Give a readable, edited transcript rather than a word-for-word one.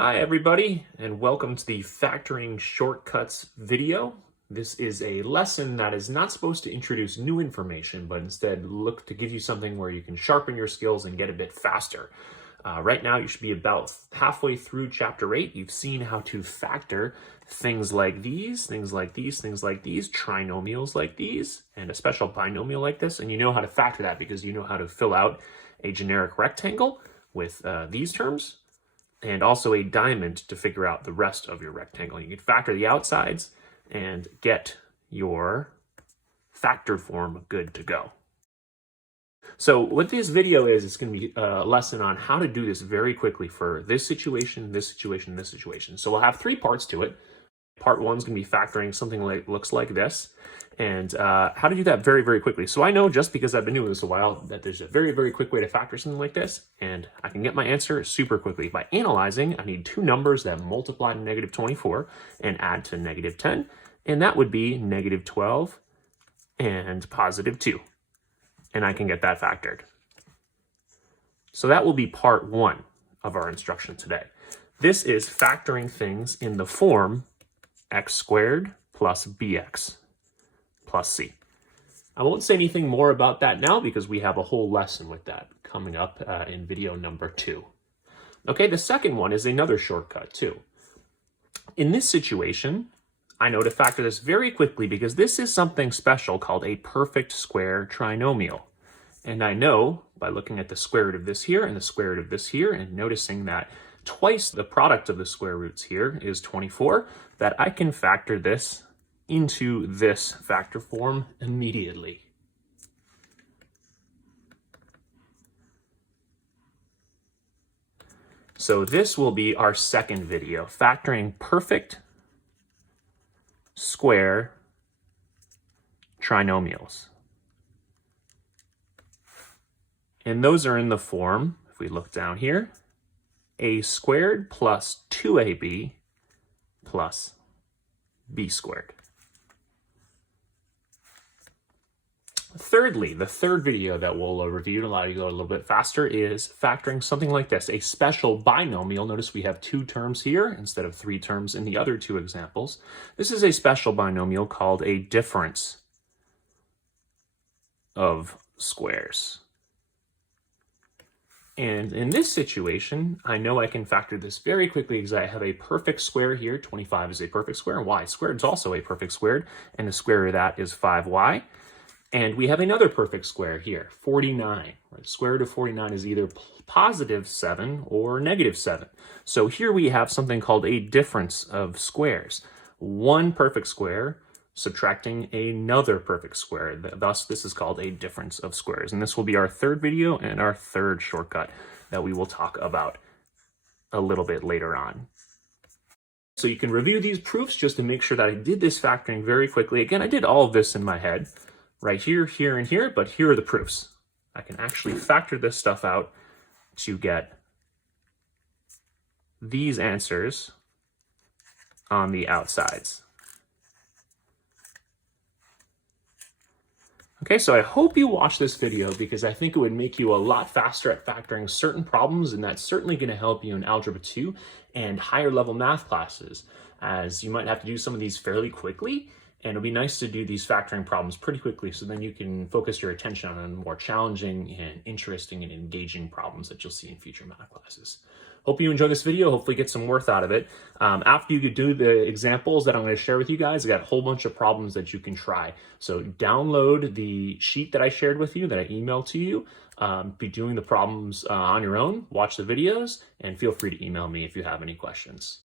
Hi everybody, and welcome to the Factoring Shortcuts video. This is a lesson that is not supposed to introduce new information, but instead look to give you something where you can sharpen your skills and get a bit faster. Right now, you should be about halfway through Chapter 8. You've seen how to factor things like these, things like these, things like these, trinomials like these, and a special binomial like this, and you know how to factor that because you know how to fill out a generic rectangle with these terms, and also a diamond to figure out the rest of your rectangle. You can factor the outsides and get your factored form good to go. So what this video is, it's going to be a lesson on how to do this very quickly for this situation, this situation, this situation. So we'll have three parts to it. Part one is going to be factoring something like looks like this, and how to do that very, very quickly. So I know, just because I've been doing this a while, that there's a very, very quick way to factor something like this, and I can get my answer super quickly. By analyzing, I need two numbers that multiply to negative 24 and add to negative 10, and that would be negative 12 and positive 2, and I can get that factored. So that will be part one of our instruction today. This is factoring things in the form x squared plus bx plus c. I won't say anything more about that now because we have a whole lesson with that coming up in video number 2. Okay, the second one is another shortcut too. In this situation, I know to factor this very quickly because this is something special called a perfect square trinomial. And I know by looking at the square root of this here and the square root of this here and noticing that twice the product of the square roots here is 24, that I can factor this into this factor form immediately. So this will be our second video, factoring perfect square trinomials. And those are in the form, if we look down here, a squared plus 2ab plus b squared. Thirdly, the third video that we'll review to allow you to go a little bit faster is factoring something like this, a special binomial. Notice we have two terms here instead of three terms in the other two examples. This is a special binomial called a difference of squares. And in this situation, I know I can factor this very quickly because I have a perfect square here. 25 is a perfect square, and y squared is also a perfect squared, and the square root of that is 5y. And we have another perfect square here, 49. Right? The square root of 49 is either positive 7 or negative 7. So here we have something called a difference of squares. One perfect square subtracting another perfect square. Thus, this is called a difference of squares. And this will be our third video and our third shortcut that we will talk about a little bit later on. So you can review these proofs just to make sure that I did this factoring very quickly. Again, I did all of this in my head, right here, here, and here, but here are the proofs. I can actually factor this stuff out to get these answers on the outsides. Okay, so I hope you watch this video because I think it would make you a lot faster at factoring certain problems, and that's certainly going to help you in Algebra 2 and higher level math classes, as you might have to do some of these fairly quickly, and it'll be nice to do these factoring problems pretty quickly so then you can focus your attention on more challenging and interesting and engaging problems that you'll see in future math classes. Hope you enjoy this video, hopefully get some worth out of it. After you do the examples that I'm going to share with you guys, I got a whole bunch of problems that you can try. So download the sheet that I shared with you, that I emailed to you. Be doing the problems on your own, watch the videos, and feel free to email me if you have any questions.